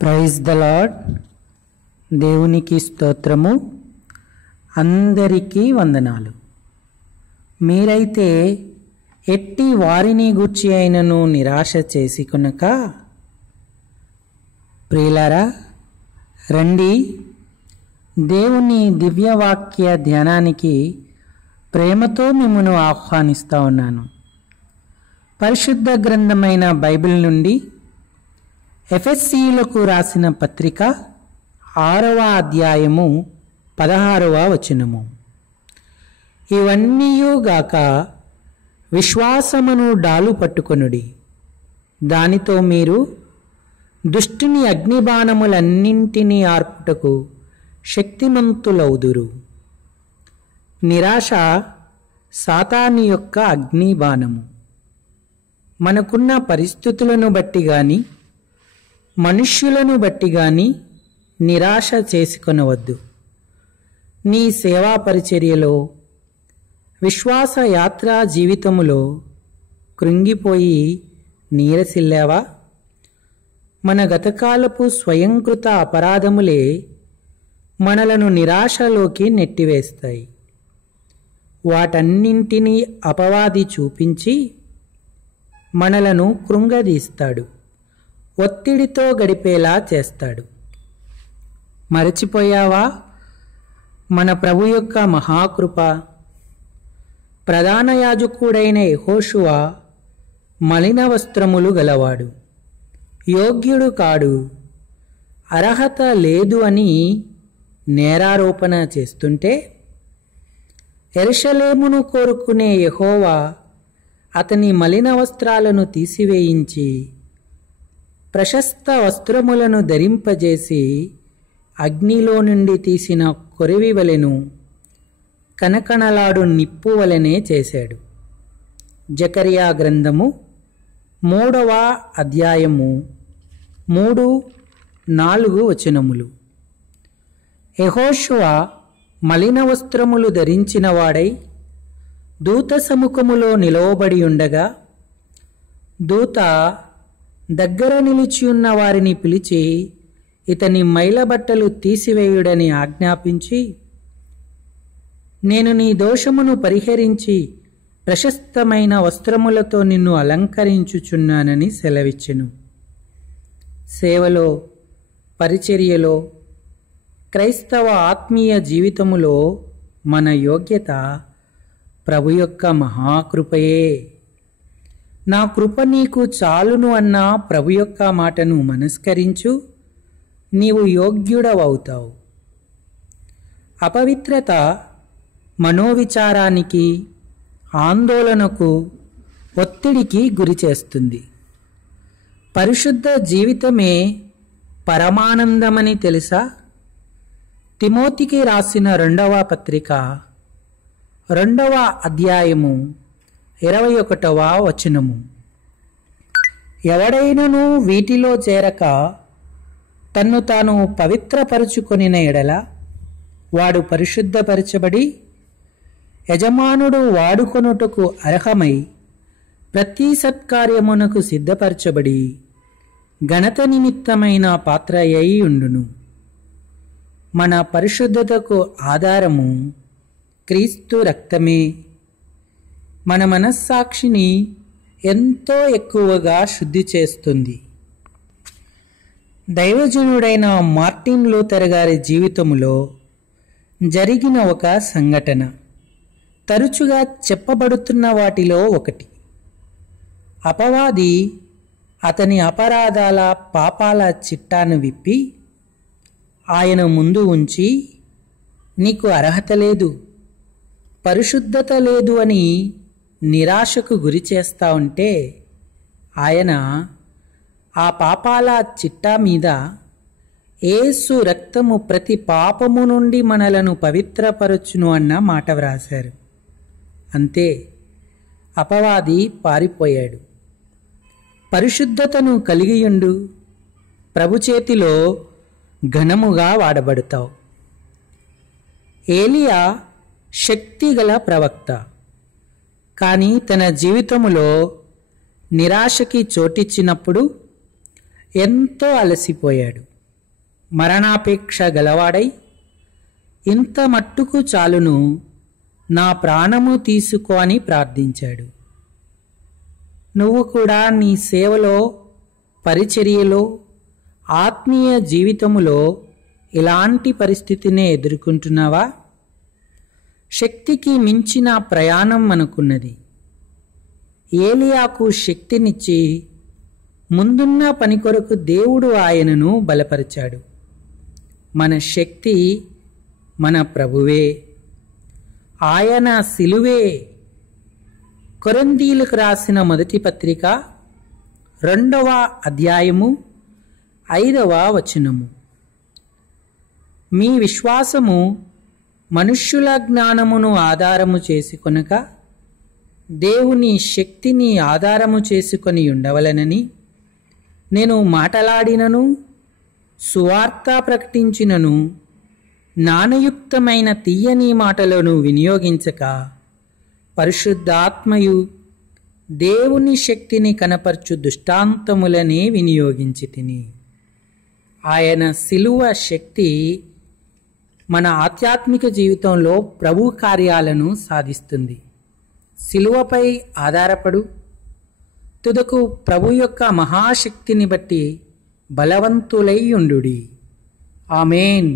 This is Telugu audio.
Praise the lord. దేవునికి స్తోత్రము. అందరికీ వందనాలు. మీరైతే ఎట్టి వారిని గూర్చి అయినను నిరాశ చేసుకొనక, ప్రియులారా, రండి దేవుని దివ్యవాక్య ధ్యానానికి ప్రేమతో మిమ్మల్ని ఆహ్వానిస్తూ ఉన్నాను. పరిశుద్ధ గ్రంథమైన బైబిల్ నుండి ఎఫెసీయులకు రాసిన పత్రిక 6వ అధ్యాయము 16వ వచనము. ఇవన్నీయుగాక విశ్వాసమును డాలు పట్టుకొనుడి, దానితో మీరు దుష్టుని అగ్నిబాణములన్నింటినీ ఆర్పుటకు శక్తిమంతులౌదురు. నిరాశ సాతాను యొక్క అగ్నిబాణము. మనకున్న పరిస్థితులను బట్టి కానీ మనుష్యులను బట్టి కానీ నిరాశ చేసుకొనవద్దు. నీ సేవా పరిచర్యలో, విశ్వాస యాత్రా జీవితములో కృంగిపోయి నీరసిల్లావా? మన గతకాలపు స్వయంకృత అపరాధములే మనలను నిరాశలోకి నెట్టివేస్తాయి. వాటన్నింటినీ అపవాది చూపించి మనలను కృంగదీస్తాడు, ఒత్తిడితో గడిపేలా చేస్తాడు. మరచిపోయావా? మన ప్రభు యొక్క మహాకృప. ప్రధాన యాజకుడైన యెహోషువ మలిన వస్త్రములు గలవాడు, యోగ్యుడు కాడు, అర్హత లేదు అని నేరారోపణ చేస్తుంటే, యెరూషలేమును కోరుకునే యెహోవా అతని మలిన వస్త్రాలను తీసివేయించి ప్రశస్త వస్త్రములను ధరింపజేసి అగ్నిలో నుండి తీసిన కొరివి వలెను, కనకనలాడు నిప్పు వలెనే చేశాడు. జకరియా గ్రంథము 3వ అధ్యాయము 3-4 వచనములు. యెహోషువ మలిన వస్త్రములు ధరించిన వాడై దూత సముఖములో నిలవబడి ఉండగా, దూత దగ్గర నిలిచియున్న వారిని పిలిచి ఇతని మైలబట్టలు తీసివేయుడని ఆజ్ఞాపించి, నేను నీ దోషమును పరిహరించి ప్రశస్తమైన వస్త్రములతో నిన్ను అలంకరించుచున్నానని సెలవిచ్చెను. సేవలో, పరిచర్యలో, క్రైస్తవ ఆత్మీయ జీవితములో మన యోగ్యత ప్రభు యొక్క మహాకృపయే. నా కృప నీకు చాలును అన్న ప్రభు యొక్క మాటను మనస్కరించు, నీవు యోగ్యుడవవుతావు. అపవిత్రత మనోవిచారానికి, ఆందోళనకు, ఒత్తిడికి గురి చేస్తుంది. పరిశుద్ధ జీవితమే పరమానందమని తెలుసా? తిమోతికి రాసిన 2వ పత్రిక 2వ అధ్యాయము 21వ వచనము. ఎవడైనను వీటిలో చేరక తన్ను తాను పవిత్రపరుచుకొనిన ఎడల వాడు పరిశుద్ధపరచబడి యజమానుడు వాడుకొనుటకు అర్హమై ప్రతి సత్కార్యమునకు సిద్ధపరచబడి ఘనత నిమిత్తమైన పాత్ర అయి ఉండును. మన పరిశుద్ధతకు ఆధారము క్రీస్తు రక్తమే. మన మనస్సాక్షిని ఎంతో ఎక్కువగా శుద్ధి చేస్తుంది. దైవజనుడైన మార్టిన్ లూథర్ గారి జీవితములో జరిగిన ఒక సంఘటన తరచుగా చెప్పబడుతున్న వాటిలో ఒకటి. అపవాది అతని అపరాధాల, పాపాల చిట్టాను విప్పి ఆయన ముందు ఉంచి, నీకు అర్హత లేదు, పరిశుద్ధత లేదు అని నిరాశకు గురి చేస్తా ఉంటే, ఆయన ఆ పాపాల చిట్టా మీద యేసు రక్తము ప్రతి పాపము నుండి మనలను పవిత్రపరచును అన్న మాట వ్రాశారు. అంతే, అపవాది పారిపోయాడు. పరిశుద్ధతను కలిగియుండు, ప్రభు చేతిలో ఘనముగా వాడబడతావు. ఏలియా శక్తిగల ప్రవక్త, కానీ తన జీవితములో నిరాశకి చోటిచ్చినప్పుడు ఎంతో అలసిపోయాడు. మరణాపేక్ష గలవాడై, ఇంత మట్టుకు చాలును, నా ప్రాణము తీసుకో అని ప్రార్థించాడు. నువ్వు కూడా నీ సేవలో, పరిచర్యలో, ఆత్మీయ జీవితములో ఇలాంటి పరిస్థితినే ఎదుర్కొంటున్నావా? శక్తికి మించిన ప్రయాణం మనకున్నది. ఏలియాకు శక్తినిచ్చి ముందున్న పని కొరకు దేవుడు ఆయనను బలపరిచాడు. మన శక్తి మన ప్రభువే, ఆయన సిలువే. కొరింథీయులకు రాసిన మొదటి పత్రిక 2వ అధ్యాయము 5వ వచనము. మీ విశ్వాసము మనుష్యుల జ్ఞానమును ఆధారము చేసుకొనక దేవుని శక్తిని ఆధారము చేసుకొని ఉండవలనని నేను మాటలాడినను, సువార్త ప్రకటించినను, జ్ఞానయుక్తమైన తీయని మాటలను వినియోగించక పరిశుద్ధాత్మయు దేవుని శక్తిని కనపర్చు దృష్టాంతములనే వినియోగించి తిని. ఆయన శిలువ శక్తి మన ఆధ్యాత్మిక జీవితంలో ప్రభు కార్యాలను సాధిస్తుంది. శిలువపై ఆధారపడు. తుదకు ప్రభు యొక్క మహాశక్తిని బట్టి బలవంతులై ఉండుడి. ఆమేన్.